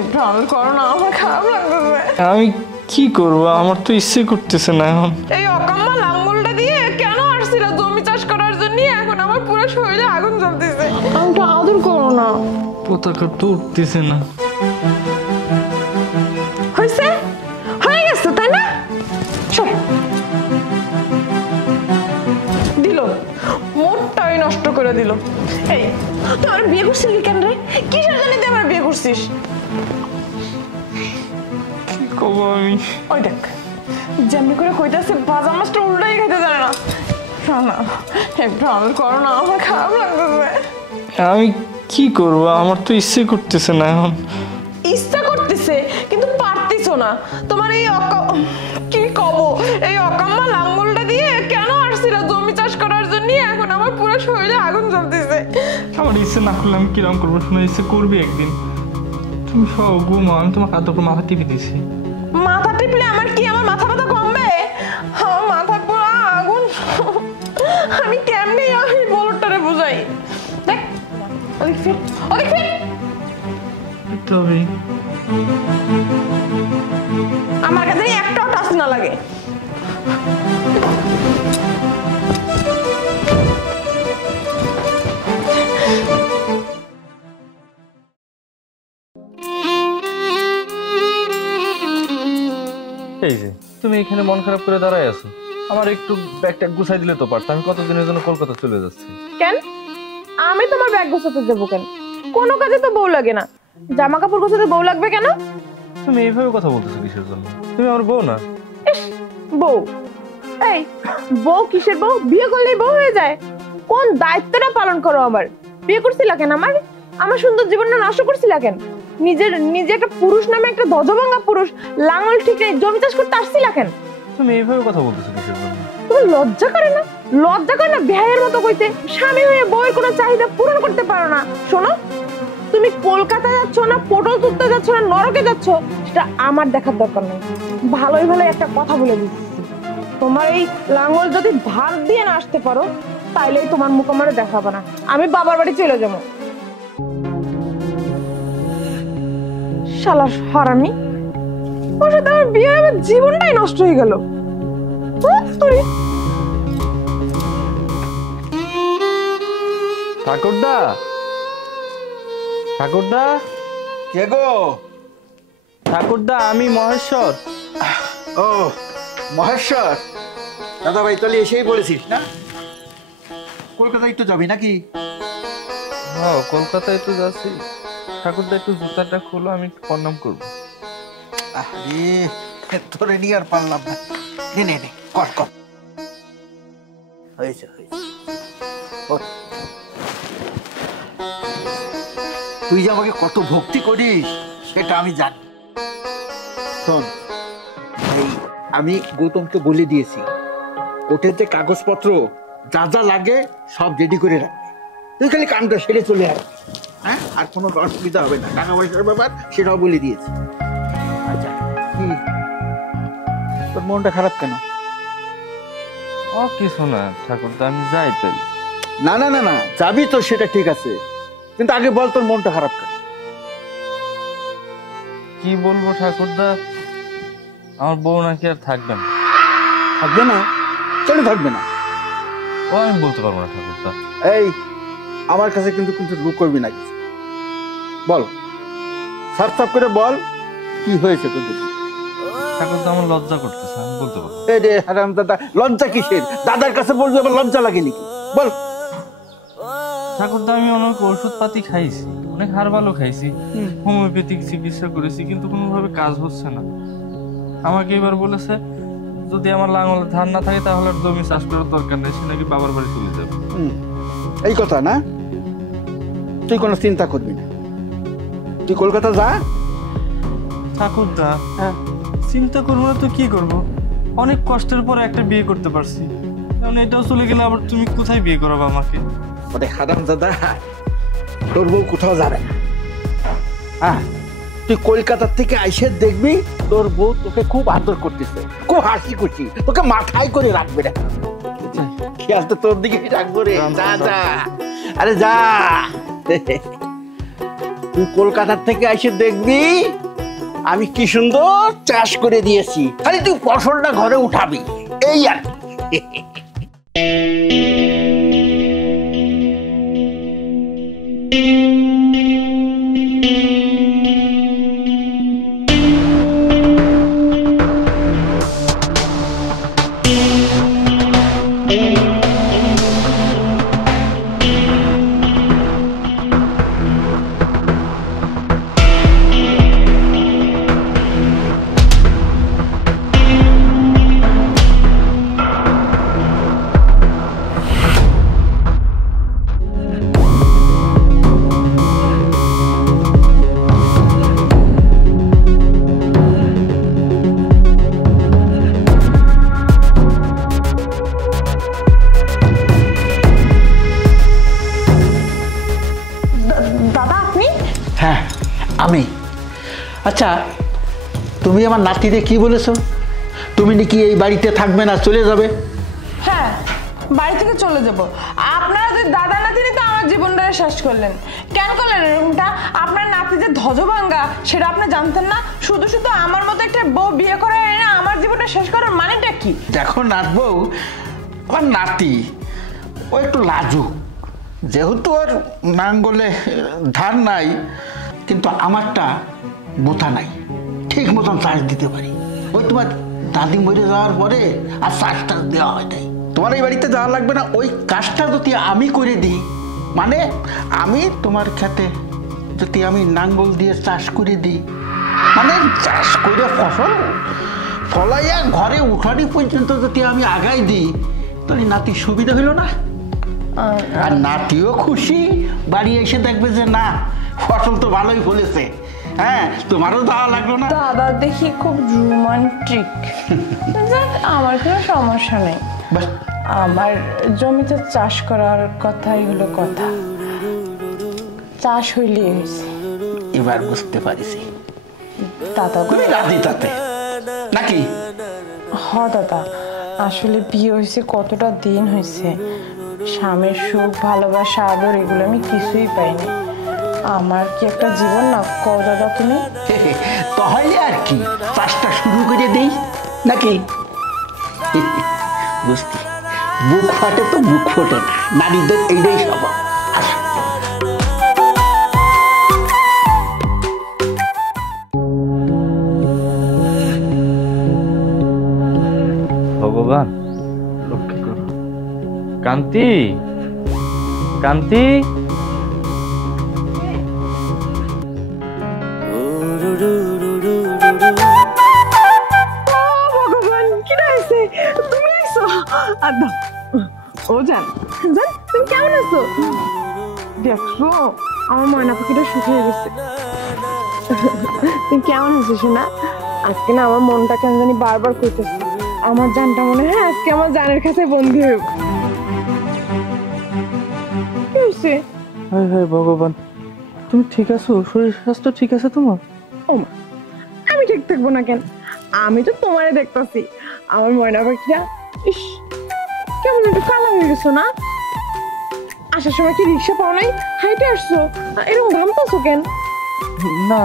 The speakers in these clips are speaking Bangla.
একটু আমি করো না, আমার খারাপ লাগতেছে। আমি কি করব, আমার তো ইচ্ছে করতেছে না এখন। এই অকাম্মা লাঙ্গলটা দিয়ে কেন আসছিল জমি চাষ করার জন্য? এখন আমার পুরো শরীরে আগুন জ্বলতেছে। আমাকে আদর করো না। পতাকা তো উঠতেছে না। হয়েছে, হয়ে গেছে তাই না? দিল মোটটাই নষ্ট করে দিল। এই তুই আমার বিয়ে করছিলি কেন রে? কিসের জন্য তুই আমার বিয়ে করছিস? কি করবো আমি? ওই দেখ যেমনি করে কইতাছে বাজা মাছটা উল্টাই খেতে জানে না। না একটু আমি করো না, আমার খারাপ লাগতেছে। আমি কি করব, আমার তো ইচ্ছে করতেছে না এখন। ইচ্ছা করতেছে কিন্তু পারতিছো না। তোমার এই কি কব, এই অকাম্মা লাঙ্গলটা দিয়ে কেন আসছিল জমি চাষ করার জন্য? এখন আমার পুরো শরীরে আগুন জ্বলতেছে। আমার ইচ্ছে না করলে আমি কিরম করবো? শোনা ইচ্ছে করবি একদিন। তুমি সব ঘুমাও, আমি তোমার কাঁধের উপর মাথা টিপে দিছি। মাথা টিপলে আমার কি, আমার মাথা ব্যথা কমবে? আমার মাথা পুরো আগুন। আমি কেমনে আমি বলটারে বুঝাই? দেখ ওদিক ফির, ওদিক ফির। তবে আমার কাছে একটাও টাচ না লাগে। এই যে তুমি এখানে মন খারাপ করে দাঁড়ায় আছো, আমার একটু ব্যাগটা গুছাই দিলে তো পারতো। আমি কতদিনের জন্য কলকাতা চলে যাচ্ছি। কেন আমি তোমার ব্যাগ গোছাতে দেবো কেন? কোনো কাজে তো বউ লাগে না, জামা কাপড় গোছাতে বউ লাগবে কেন? তুমি এইভাবে কথা বলতেছো কিসের জন্য? তুমি আমার বউ না? বউ? এই বউ কিসের বউ? বিয়ে করলেই বউ হয়ে যায়? কোন দায়িত্বটা পালন করো আমার? বিয়ে করছিলা কেন? আমার সুন্দর জীবনটা নষ্ট করছিলা কেন? নিজে একটা পুরুষ নামে একটা ধ্বজভঙ্গা পুরুষ, লাঙল ঠিক নেই, জমি চাষ করতে আসছিলা কেন? তুমি এইভাবে কথা বলতেছো কিসের জন্য? তোমার লজ্জা করে না? লজ্জা করে না বেহায়ের মতো কইতে? স্বামী হয়ে বউয়ের কোনো চাহিদা পূরণ করতে পারো না? শোনো, তুমি কলকাতা যাচ্ছ না, পটল তুলতে যাচ্ছ না, নরকে যাচ্ছ, সেটা আমার দেখার দরকার নেই। ভালোই ভালো একটা কথা বলে দিচ্ছি, তোমার এই লাঙ্গল যদি ধার দিয়ে না আসতে পারো তাইলেই তোমার মুখ আমারে দেখাবো না। আমি বাবার বাড়ি চলে যাবো। শালা হারামি, ওর সাথে আমার বিয়ে হয়ে আমার জীবনটাই নষ্ট হয়ে গেল। ঠাকুরদা, ঠাকুরদা, কে গো? ঠাকুরদা আমি মহেশ্বর। ও মহেশ্বর, দাদা ভাই তাহলে এসেই বলেছিস না? কলকাতায় তো যাবি নাকি? হ্যাঁ কলকাতায় তো যাচ্ছি। ঠাকুরদা একটু জুতাটা খোলো, আমি একটু প্রণাম করবো। আরে তোরে নিয়ে আর পারলাম না। নে নে নে, কর কর। হয়েছে হয়েছে। তুই যে আমাকে কত ভক্তি করিস সেটা আমি জানি। শোন, এই আমি গৌতমকে বলে দিয়েছি, কোর্টের যে কাগজপত্র যা যা লাগে সব রেডি করে রাখবি। তুই খালি কামটা সেরে চলে আসবি, হ্যাঁ? আর কোনো অসুবিধা হবে না। টাকা পয়সার ব্যাপার সেটাও বলে দিয়েছি। আচ্ছা, কি তোর মনটা খারাপ কেন? ও কিছু না ঠাকুরদা, আমি যাই তাই। না না না না, যাবি তো সেটা ঠিক আছে, কিন্তু আগে বল তোর মনটা খারাপ কেন? কি বলবো ঠাকুরদা, আমার বউ নাকি আর থাকবে না। থাকবে না? কেন থাকবে না? ও আমি বলতে পারবো না ঠাকুরদা। এই আমার কাছে কিন্তু কিন্তু লুক করবি না কিছু, বল সাফ সাফ করে বল কি হয়েছে তোদের। ঠাকুরদা আমার লজ্জা করতেছে, আমি বলতে পারবো। এই রে হারাম দাদা, লজ্জা কিসের? দাদার কাছে বলবি আবার লজ্জা লাগে নাকি? বল। ঠাকুরদা আমি অনেক ওষুধ পাতি খাইছি, অনেক হাড় ভালো খাইছি, হোমিওপ্যাথিক চিকিৎসা করেছি, কিন্তু কোনোভাবে কাজ হচ্ছে না। আমাকে এবার বলেছে যদি আমার লাঙলের ধান না থাকে তাহলে আর জমি চাষ করার দরকার নেই, সে নাকি বাবার বাড়ি চলে যাবে। এই কথা না? তুই কোনো চিন্তা করবি না, তুই কলকাতা যা। ঠাকুরদা চিন্তা করবো না তো কি করবো? অনেক কষ্টের পর একটা বিয়ে করতে পারছি, কারণ এটাও চলে গেলে আবার তুমি কোথায় বিয়ে করাবো আমাকে? ওরে হারাম দাদা, তোর বউ কোথাও যাবে না। হ্যাঁ, তুই কলকাতা থেকে আইসে দেখবি তোর বউ তোকে খুব আদর করতেছে, খুব হাসি খুশি, তোকে মাথায় করে রাখবে না। খেয়াল তো তোর দিকে রাখবো রে। যা যা, আরে যা। তুই কলকাতার থেকে এসে দেখবি আমি কি সুন্দর চাষ করে দিয়েছি, খালি তুই ফসলটা ঘরে উঠাবি, এই আর কি। দাদা আপনি? হ্যাঁ আমি। আচ্ছা তুমি আমার নাতিরে কি বলেছো? তুমি নাকি এই বাড়িতে থাকবে না, চলে যাবে? হ্যাঁ, বাড়ি থেকে চলে যাব। আপনারা যে দাদা নাতিনি তো আমার জীবনটা শেষ করলেন। কেন করলেন এরকমটা? আপনার নাতি যে ধ্বজভাঙ্গা সেটা আপনি জানতেন না? শুধু শুধু আমার মতো একটা বউ বিয়ে করে না আমার জীবনটা শেষ করার মানেটা কি? দেখো নাত বউ, আমার নাতি ও একটু লাজুক, যেহেতু ওর নাঙ্গলে ধার নাই, কিন্তু আমারটা বোথা নাই, ঠিক মতন চাষ দিতে পারি। ওই তোমার দাদি মরে যাওয়ার পরে আর চাষটা দেওয়া হয় নাই। তোমার এই বাড়িতে যাওয়া লাগবে না, ওই কাজটা যদি আমি করে দিই, মানে আমি তোমার খেতে যদি আমি নাঙ্গল দিয়ে চাষ করে দিই, মানে চাষ করে ফসল ফলাইয়া ঘরে উঠানি পর্যন্ত যদি আমি আগাই দিই, তাহলে নাতির সুবিধা হইল না? আর নাতিও খুশি, বাড়ি এসে দেখবে যে না ফসল তো ভালোই ফলেছে। হ্যাঁ, তোমারও যাওয়া লাগলো না। দাদা দেখি খুব রোমান্টিক। আমার কোনো সমস্যা নেই, বাস, আমার জমিতে চাষ করার কথাই হলো কথা। চাষ হইলে হয়েছে। এবার বুঝতে পারিছি দাদা তুমি রাজি তাতে নাকি? হ দাদা, আসলে বিয়ে হয়েছে কতটা দিন হয়েছে, স্বামীর সুখ ভালোবাসা আদর এগুলো আমি কিছুই পাইনি। আমার কি একটা জীবন না? কও দাদা তুমি। তাহলে আর কি চাষটা শুরু করে দেই নাকি? বুঝতি, বুক ফাটে তো বুক ফোটে না, নারীদের এইটাই স্বভাব। আসো। ভগবান রক্ষা করো। কান্তি, কান্তি, ভগবান কি হয়েছে? তুমি আইছো? ও জান জান, তুমি কেমন আছো? দেখো আমার ময়না পাখিটা শুকিয়ে গেছে। তুমি কেমন আছো শোনা? আজকে না আমার মনটা কেন জানি বারবার করতেছে, আমার জানটা মনে হয় আজকে আমার জানের কাছে বন্দি হইব। কি হয়েছে? হায় হায় ভগবান, তুমি ঠিক আছো? শরীর স্বাস্থ্য ঠিক আছে তোমার? ও মা, আমি ঠিক থাকবো না কেন? আমি তো তোমারে দেখতেছি। আমার ময়না পাখিটা ইস কেমন একটু কালা হয়ে গেছো না? আসার সময় কি রিক্সা পাও নাই? হাইটে আসছো, এরকম ঘামতেছো কেন? না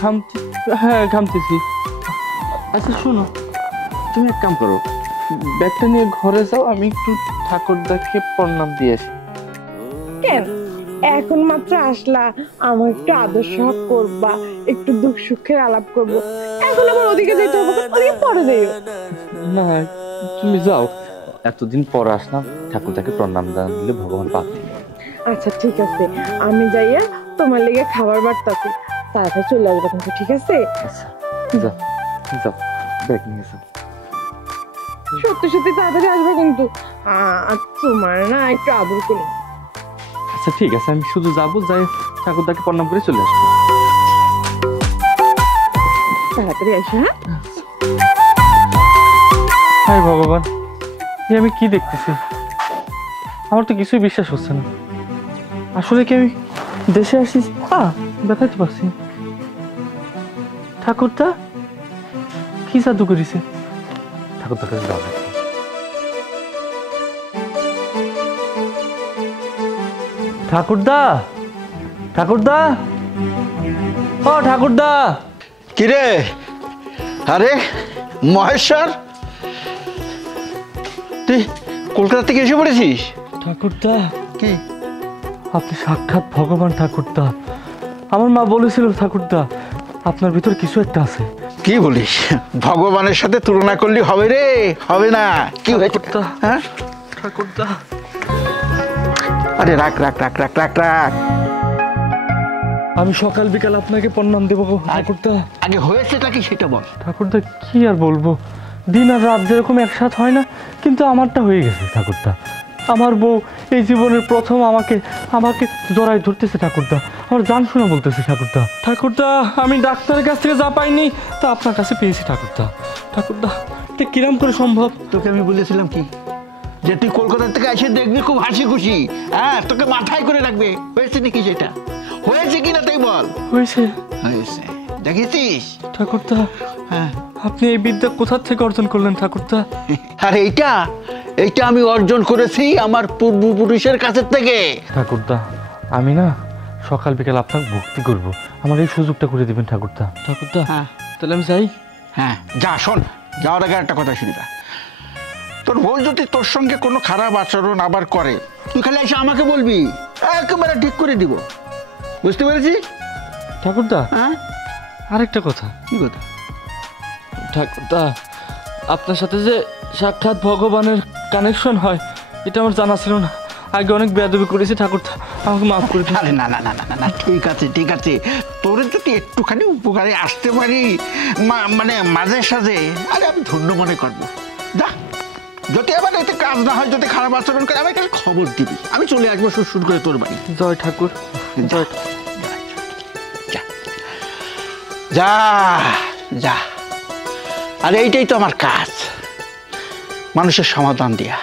ঘামতে, হ্যাঁ ঘামতেছি। আচ্ছা শোনো, তুমি এক কাম করো, ব্যাগটা নিয়ে ঘরে যাও, আমি একটু ঠাকুরদাকে প্রণাম দিয়ে আসি। কেন এখন মাত্র আসলা, আমার একটু আদর সহাগ করবা, একটু দুঃখ সুখের আলাপ করবো, এখন আবার ওদিকে যেতে হবে? ওদিকে পরে যাইও। না তুমি যাও, এতদিন পর আসলাম, ঠাকুরদাকে প্রণাম দিলে ভগবান পাবে। আচ্ছা ঠিক আছে, আমি যাইয়া তোমার লেগে খাবার বাড়তাছি, তাড়াতাড়ি চলে আসবে কিন্তু, ঠিক আছে? আচ্ছা যাও যাও, ব্যাগ নিয়ে যাও। সত্যি সত্যি তাড়াতাড়ি আসবে কিন্তু। তোমার না একটু আদর করি। আচ্ছা ঠিক আছে, আমি শুধু যাবো, যাই ঠাকুরদাকে প্রণাম করে চলে আসবো। তাড়াতাড়ি আসো। হ্যাঁ হায় ভগবান, এ আমি কি দেখতেছি? আমার তো কিছুই বিশ্বাস হচ্ছে না। আসলে কি আমি দেশে আসি? দেখাতে পারছি। ঠাকুরদা কি জাদু করেছে? ঠাকুরদার কাছে যাওয়া লাগবে। ঠাকুরদা, ঠাকুরদা, ও ঠাকুরদা, কিরে? আরে মহেশ্বর, তুই কলকাতা থেকে এসে পড়েছিস? ঠাকুরদা কি? আপনি সাক্ষাৎ ভগবান ঠাকুরদা। আমার মা বলেছিল ঠাকুরদা আপনার ভিতর কিছু একটা আছে। কি বলিস? ভগবানের সাথে তুলনা করলে হবে রে? হবে না। কি হয়েছে? ঠাকুরদা, হ্যাঁ ঠাকুরদা, আরে রাখ রাখ রাখ রাখ রাখ রাখ। আমি সকাল বিকাল আপনাকে প্রণাম দেবো ঠাকুরদা। আগে হয়েছেটা কি সেটা বল। ঠাকুরদা কি আর বলবো, দিন আর রাত যেরকম একসাথ হয় না, কিন্তু আমারটা হয়ে গেছে ঠাকুরদা। আমার বউ এই জীবনের প্রথম আমাকে আমাকে জড়াই ধরতেছে ঠাকুরদা, আমার জান শোনা বলতেছে ঠাকুরদা। ঠাকুরদা আমি ডাক্তারের কাছ থেকে যা পাইনি তা আপনার কাছে পেয়েছি ঠাকুরদা। ঠাকুরদা এটা কিরম করে সম্ভব? তোকে আমি বলেছিলাম কি যে তুই কলকাতা থেকে এসে দেখবি খুব হাসি খুশি, হ্যাঁ তোকে মাথায় করে রাখবে। হয়েছে নাকি সেটা? হয়েছে কিনা তাই বল। হয়েছে। হয়েছে, দেখেছিস? ঠাকুরদা হ্যাঁ। আপনি এই বিদ্যা কোথা থেকে অর্জন করলেন ঠাকুরদা? আর এইটা এইটা আমি অর্জন করেছি আমার পূর্বপুরুষের কাছের থেকে। ঠাকুরদা আমি না সকাল বিকাল আপনাকে ভক্তি করব, আমার এই সুযোগটা করে দিবেন ঠাকুরদা। ঠাকুরদা হ্যাঁ তাহলে আমি যাই। হ্যাঁ যা। শোন, যাওয়ার আগে একটা কথা শুনি। তোর বউ যদি তোর সঙ্গে কোনো খারাপ আচরণ আবার করে, তুই খালি এসে আমাকে বলবি, একেবারে ঠিক করে দিব। বুঝতে পেরেছিস? ঠাকুরদা হ্যাঁ। আরেকটা কথা। কি কথা? ঠাকুরদা আপনার সাথে যে সাক্ষাৎ ভগবানের কানেকশন হয় এটা আমার জানা ছিল না, আগে অনেক বেয়াদবি করেছি ঠাকুরদা, আমাকে মাফ করে দিন। আরে না না না না না না, ঠিক আছে ঠিক আছে। তোর যদি একটুখানি উপকারে আসতে পারি মানে মাঝে সাঝে, আরে আমি ধন্য মনে করবো। যা, যদি আবার এতে কাজ না হয়, যদি খারাপ আচরণ করে, আমি একটা খবর দিবি, আমি চলে আসবো সুর করে তোর বাড়ি। জয় ঠাকুর, জয়। যা যা যা। আর এইটাই তো আমার কাজ, মানুষের সমাধান দেয়া।